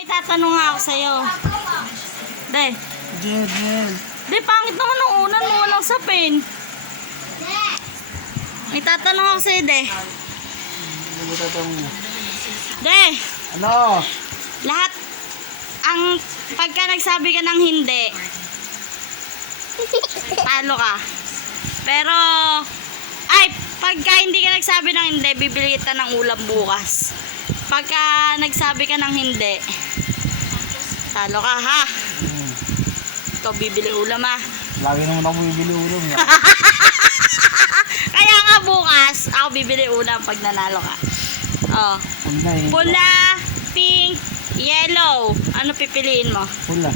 May tatanong nga ako sa'yo. De. Jebel. De, pangit naman ang unan mo. Walang sapin. May tatanong ako sa'yo, De. Ano tatanong mo? De, Ano? lahat pagka nagsabi ka ng hindi, talo ka. Pero, pagka hindi ka nagsabi ng hindi, bibili kita ng ulam bukas. Pagka nagsabi ka ng hindi, talo ka, ha? Ikaw bibili ulam, ha? Lagi naman ako bibili ulam. Kaya nga bukas, ako bibili ulam pag nanalo ka. Oh. Pula eh. Pula, pink, yellow. Ano pipiliin mo? Pula.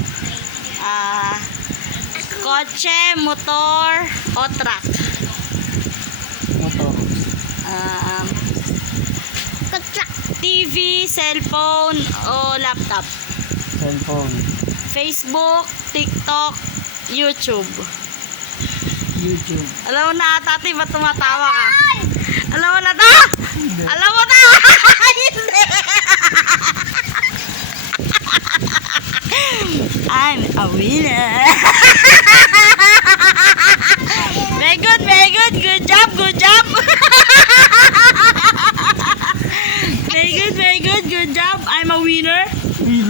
Kotse, motor, o truck? Motor. Truck. TV, cellphone, o laptop? Cellphone. Facebook, TikTok, YouTube. YouTube. Alam mo na, tati, ba't tumatawa ka? Alam mo na to? Hindi. Alam mo na? Hindi. I'm a winner. Very good, very good. Good job, good job.